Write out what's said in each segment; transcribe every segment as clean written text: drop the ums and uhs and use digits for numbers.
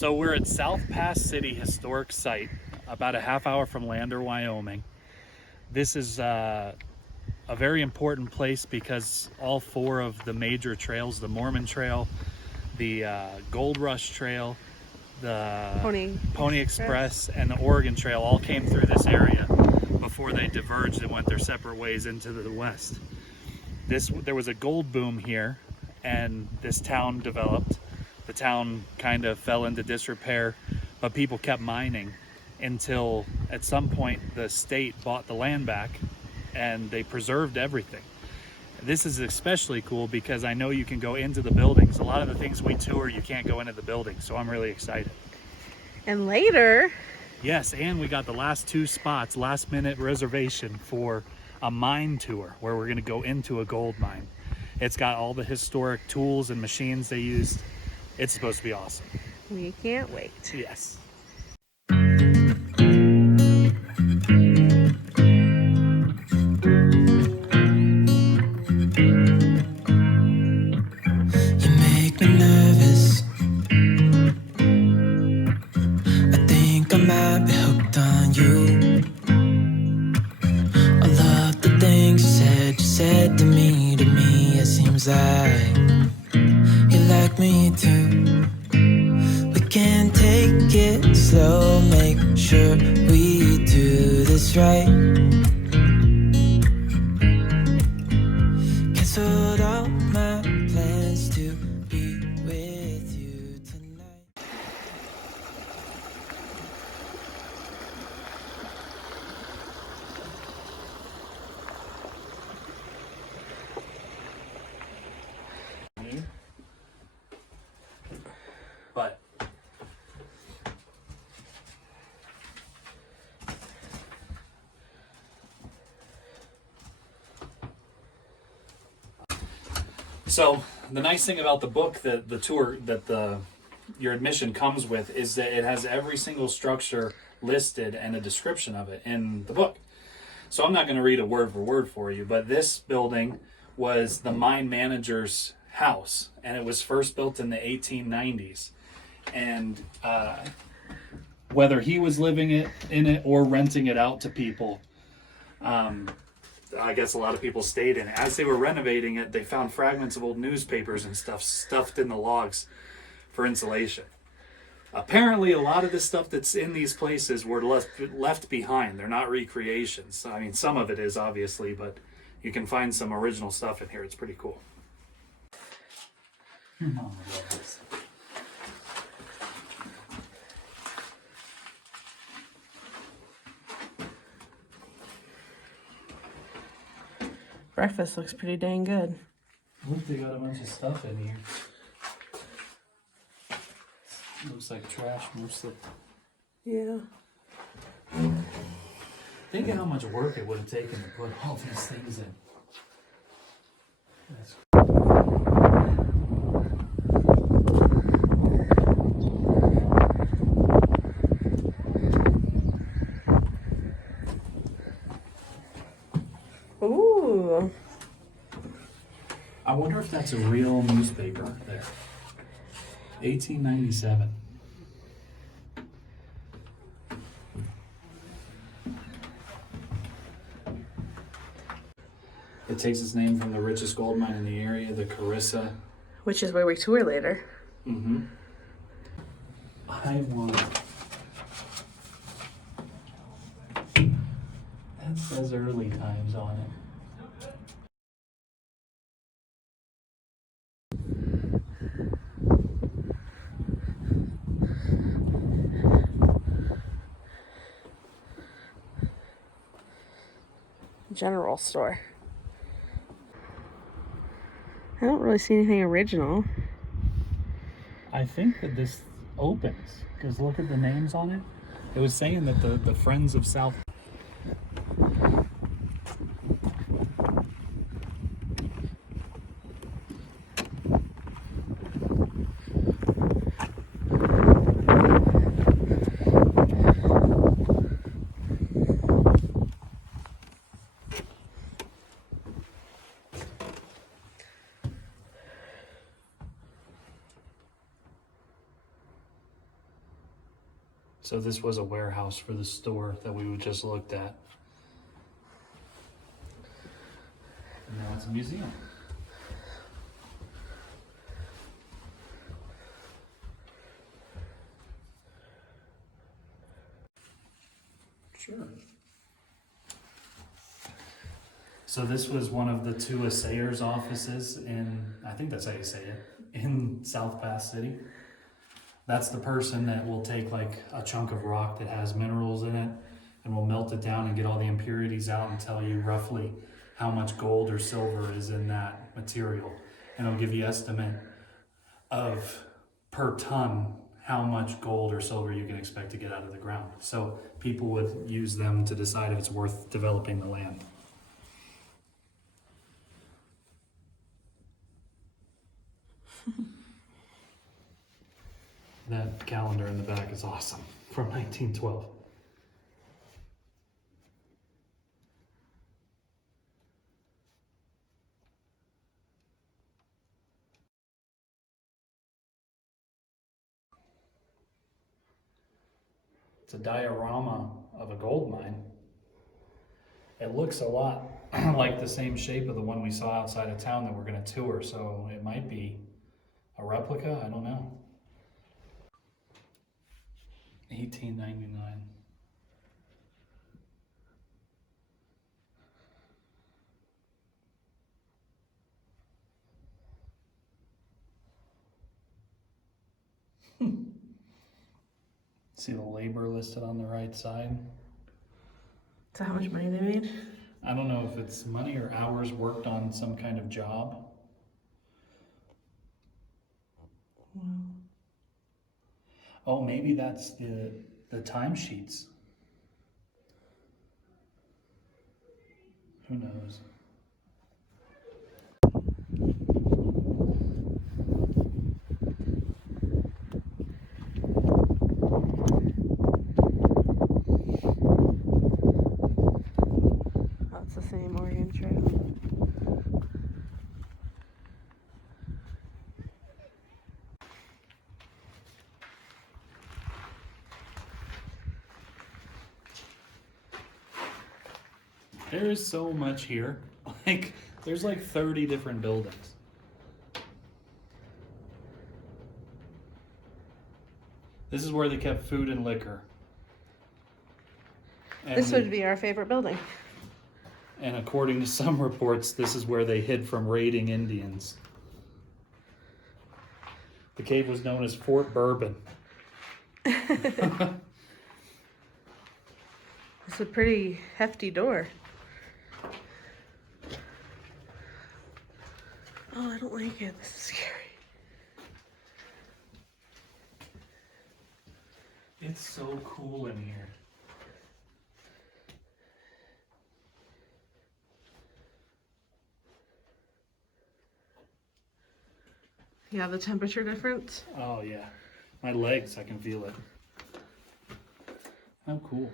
So we're at South Pass City Historic Site, about a half hour from Lander, Wyoming. This is a very important place because all four of the major trails, the Mormon Trail, the Gold Rush Trail, the Pony Express, and the Oregon Trail all came through this area before they diverged and went their separate ways into the west. There was a gold boom here, and this town developed. The town kind of fell into disrepair, but people kept mining until at some point the state bought the land back and they preserved everything. This is especially cool because I know you can go into the buildings. A lot of the things we tour, you can't go into the buildings, so I'm really excited. And later... Yes, and we got the last two spots, last minute reservation for a mine tour where we're gonna go into a gold mine. It's got all the historic tools and machines they used. It's supposed to be awesome. We can't wait. Yes. Like you like me too. We can take it slow, make sure we do this right. Canceled all my plans to be with you tonight. But so the nice thing about the book that the tour that your admission comes with is that it has every single structure listed and a description of it in the book. So I'm not going to read it word for word for you, but this building was the mine manager's house, and it was first built in the 1890s. And whether he was living in it or renting it out to people, I guess a lot of people stayed in it. As they were renovating it, they found fragments of old newspapers and stuff stuffed in the logs for insulation. Apparently, a lot of the stuff that's in these places were left behind. They're not recreations. I mean, some of it is, obviously, but you can find some original stuff in here. It's pretty cool. Your mom would love this. Breakfast looks pretty dang good. Look, they got a bunch of stuff in here. Looks like trash mostly. Yeah. Think of how much work it would have taken to put all these things in. That's Ooh. I wonder if that's a real newspaper there. 1897. It takes its name from the richest gold mine in the area, the Carissa. Which is where we tour later. Mm-hmm. I want... That says early times on it. General store. I don't really see anything original. I think that this opens, because look at the names on it. It was saying that the Friends of South... So this was a warehouse for the store that we just looked at. And now it's a museum. Sure. So this was one of the two assayers' offices in, I think that's how you say it, in South Pass City. That's the person that will take like a chunk of rock that has minerals in it and will melt it down and get all the impurities out and tell you roughly how much gold or silver is in that material. And it'll give you estimate of per ton how much gold or silver you can expect to get out of the ground. So people would use them to decide if it's worth developing the land. That calendar in the back is awesome, from 1912. It's a diorama of a gold mine. It looks a lot like the same shape of the one we saw outside of town that we're gonna tour, so it might be a replica, I don't know. 1899. See the labor listed on the right side? So how much money they made? I don't know if it's money or hours worked on some kind of job. Wow. Oh, maybe that's the timesheets. Who knows? That's the same Oregon Trail. There is so much here. Like, there's like 30 different buildings. This is where they kept food and liquor. And This would be our favorite building. And according to some reports, this is where they hid from raiding Indians. The cave was known as Fort Bourbon. It's a pretty hefty door. Oh, I don't like it. This is scary. It's so cool in here. Yeah, the temperature difference. Oh yeah, my legs, I can feel it. How cool.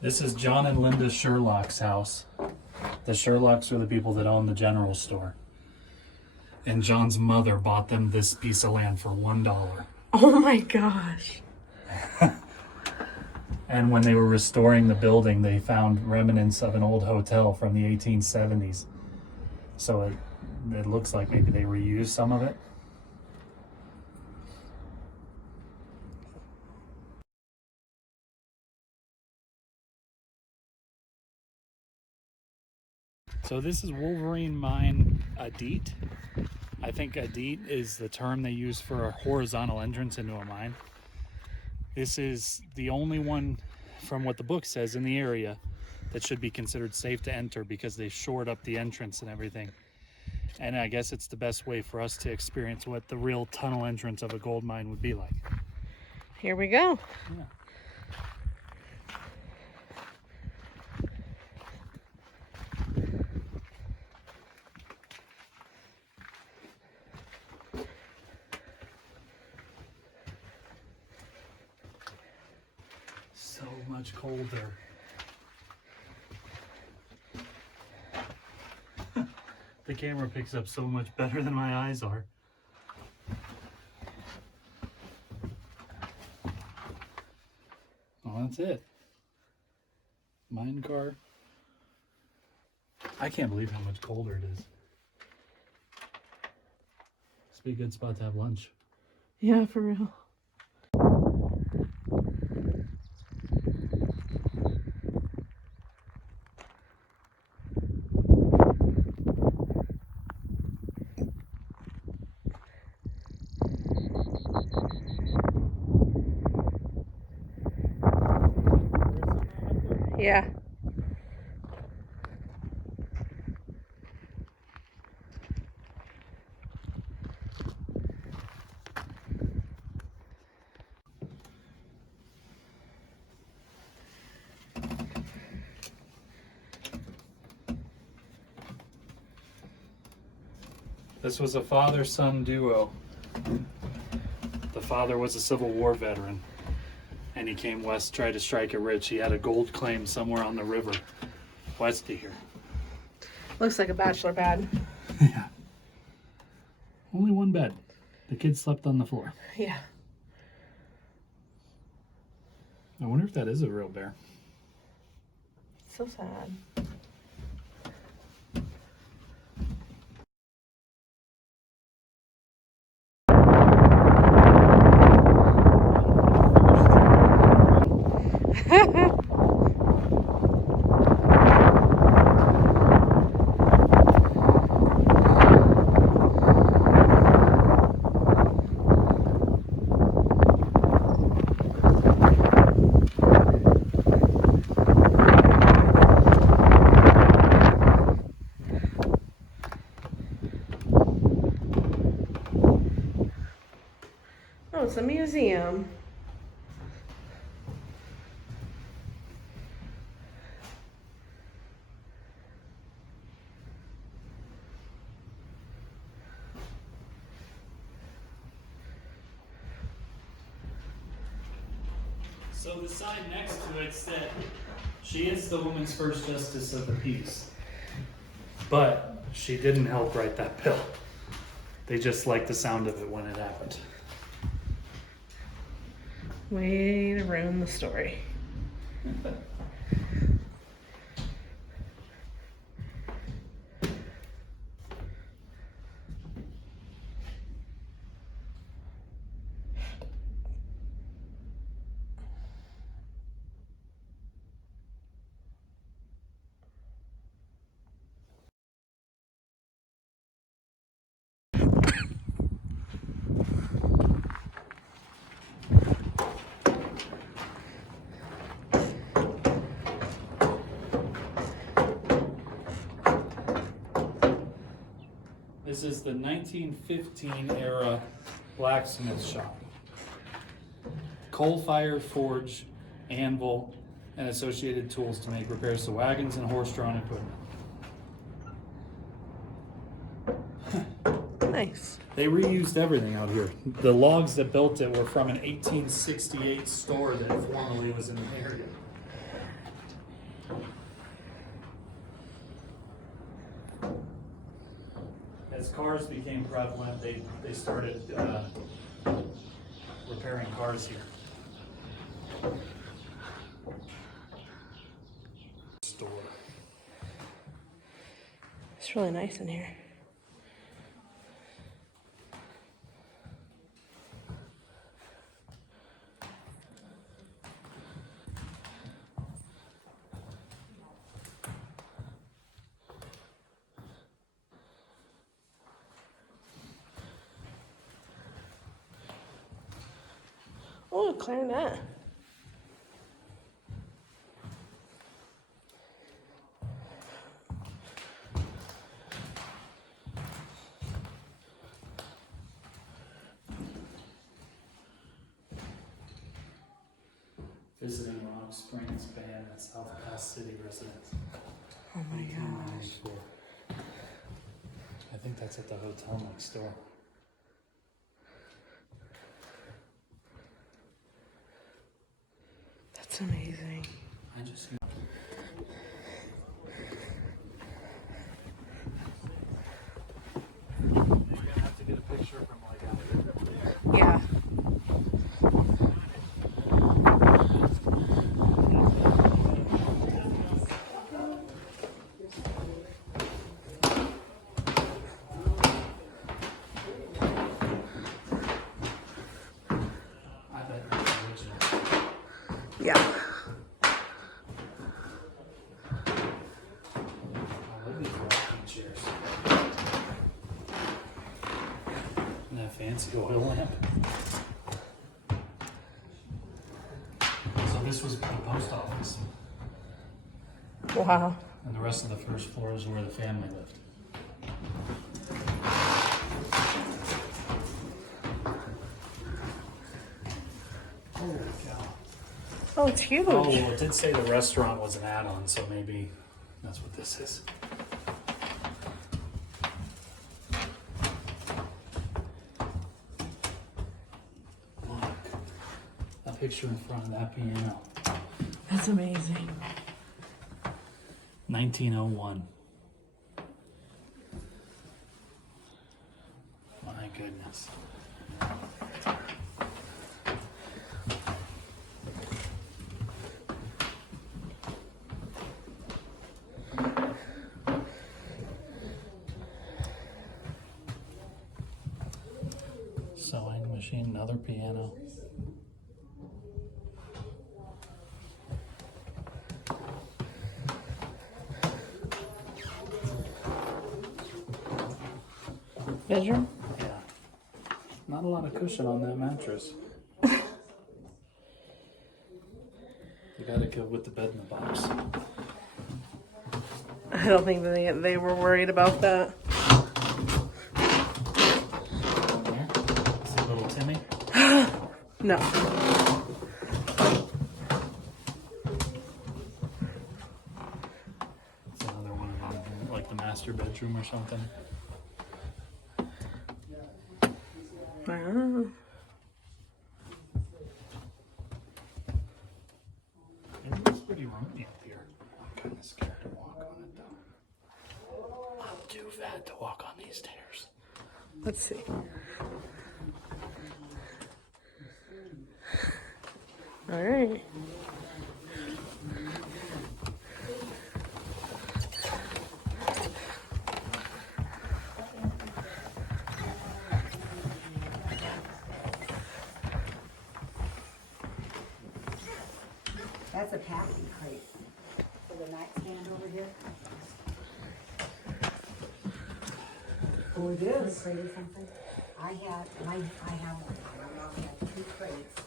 This is John and Linda Sherlock's house. The Sherlocks are the people that own the general store. And John's mother bought them this piece of land for $1. Oh my gosh. And when they were restoring the building, they found remnants of an old hotel from the 1870s. So it looks like maybe they reused some of it. So this is Wolverine Mine Adit. I think Adit is the term they use for a horizontal entrance into a mine. This is the only one, from what the book says, in the area that should be considered safe to enter because they shored up the entrance and everything. And I guess it's the best way for us to experience what the real tunnel entrance of a gold mine would be like. Here we go. Yeah. much colder. The camera picks up so much better than my eyes are. Well, that's it. Mine car. I can't believe how much colder it is. This would be a good spot to have lunch. Yeah, for real. Yeah. This was a father-son duo. The father was a Civil War veteran, and he came west, tried to strike it rich. He had a gold claim somewhere on the river west of here. Looks like a bachelor pad. Yeah. Only one bed. The kids slept on the floor. Yeah. I wonder if that is a real bear. So sad. Oh, it's a museum. So the sign next to it said, "She is the woman's first justice of the peace." But she didn't help write that bill. They just liked the sound of it when it happened. Way to ruin the story. This is the 1915 era blacksmith shop. Coal-fired forge, anvil, and associated tools to make repairs to wagons and horse-drawn equipment. Nice. They reused everything out here. The logs that built it were from an 1868 store that formerly was in the area. As cars became prevalent, they started repairing cars here. Store. It's really nice in here. Oh, clarinet. Visiting Rock Springs band at South Pass City residence. Oh my gosh. 1894. I think that's at the hotel next door. That's amazing. fancy oil lamp. So this was the post office. Wow. And the rest of the first floor is where the family lived. Holy cow. Oh, it's huge. Oh, well, it did say the restaurant was an add-on, so maybe that's what this is. Look, a picture in front of that piano. That's amazing. 1901. My goodness. Sewing machine, another piano. Bedroom? Yeah. Not a lot of cushion on that mattress. You gotta go with the bed in the box. I don't think they were worried about that. There. See little Timmy? No. It's another one of them, like the master bedroom or something. Wow. It looks pretty roomy up here. I'm kind of scared to walk on it though. I'm too fat to walk on these stairs. Let's see. All right. That's a packing crate for the nightstand over here. Oh, it is. Crate or something. I have one. My mom had 2 crates.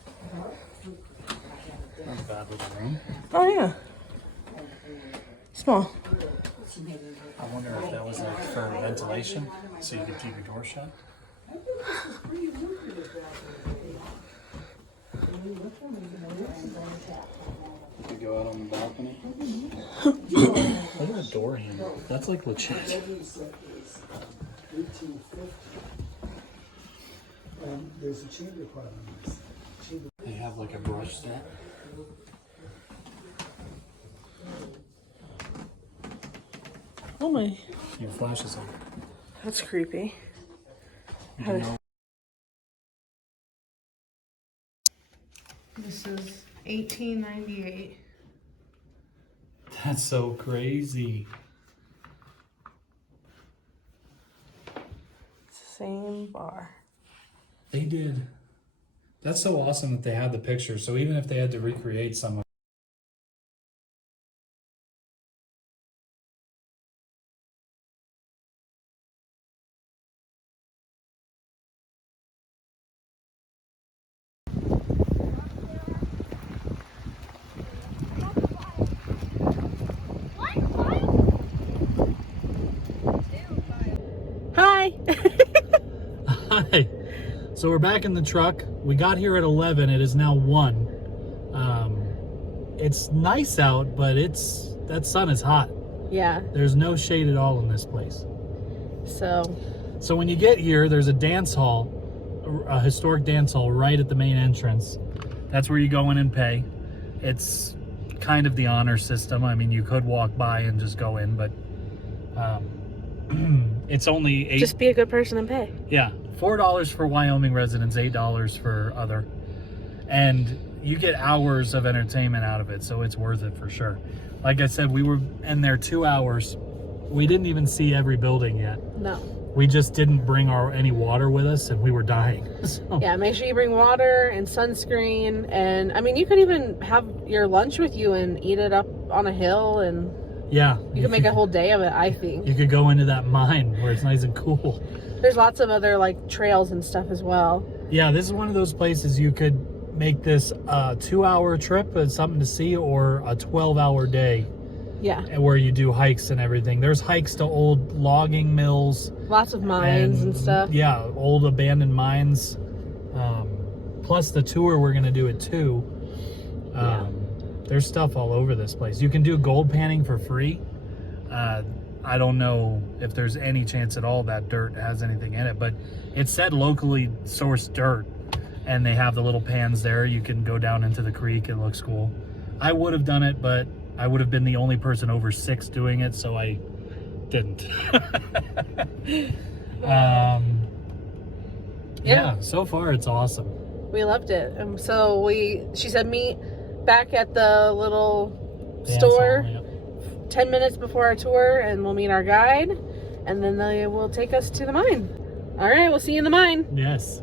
Not a bad little room. Oh yeah. Small. She made me I wonder if that was like for ventilation, so you could keep your door shut. You go out on the balcony. Look at the door handle. That's like legit. 1850. There's a chamber part on this. They have like a brush set. Oh my. Your flash is on. That's creepy. You can know- This is 1898. That's so crazy. It's the same bar. They did. That's so awesome that they had the picture. So even if they had to recreate some of Hi. Hi. So we're back in the truck. We got here at 11. It is now 1. It's nice out, but that sun is hot. Yeah. There's no shade at all in this place. So when you get here, there's a dance hall, a historic dance hall right at the main entrance. That's where you go in and pay. It's kind of the honor system. I mean, you could walk by and just go in, but it's only $8. just be a good person and pay. Yeah, $4 for Wyoming residents, $8 for other. And you get hours of entertainment out of it, so it's worth it for sure. Like I said, we were in there 2 hours. We didn't even see every building yet. No. We just didn't bring any water with us, and we were dying. So. Yeah, make sure you bring water and sunscreen. And I mean, you could even have your lunch with you and eat it up on a hill, and Yeah. you could make a whole day of it, I think. You could go into that mine where it's nice and cool. There's lots of other like trails and stuff as well. Yeah, this is one of those places you could make this a 2-hour trip as something to see, or a 12-hour day. Yeah. Where you do hikes and everything. There's hikes to old logging mills. Lots of mines and stuff. Yeah, old abandoned mines. Plus the tour we're going to do it too. There's stuff all over this place. You can do gold panning for free. I don't know if there's any chance at all that dirt has anything in it, but it said locally sourced dirt, and they have the little pans there. You can go down into the creek. It looks cool. I would have done it, but I would have been the only person over 6 doing it, so I didn't. Yeah, so far it's awesome. We loved it. So she said meet back at the little store 10 minutes before our tour, and we'll meet our guide, and then they will take us to the mine. All right, we'll see you in the mine. Yes.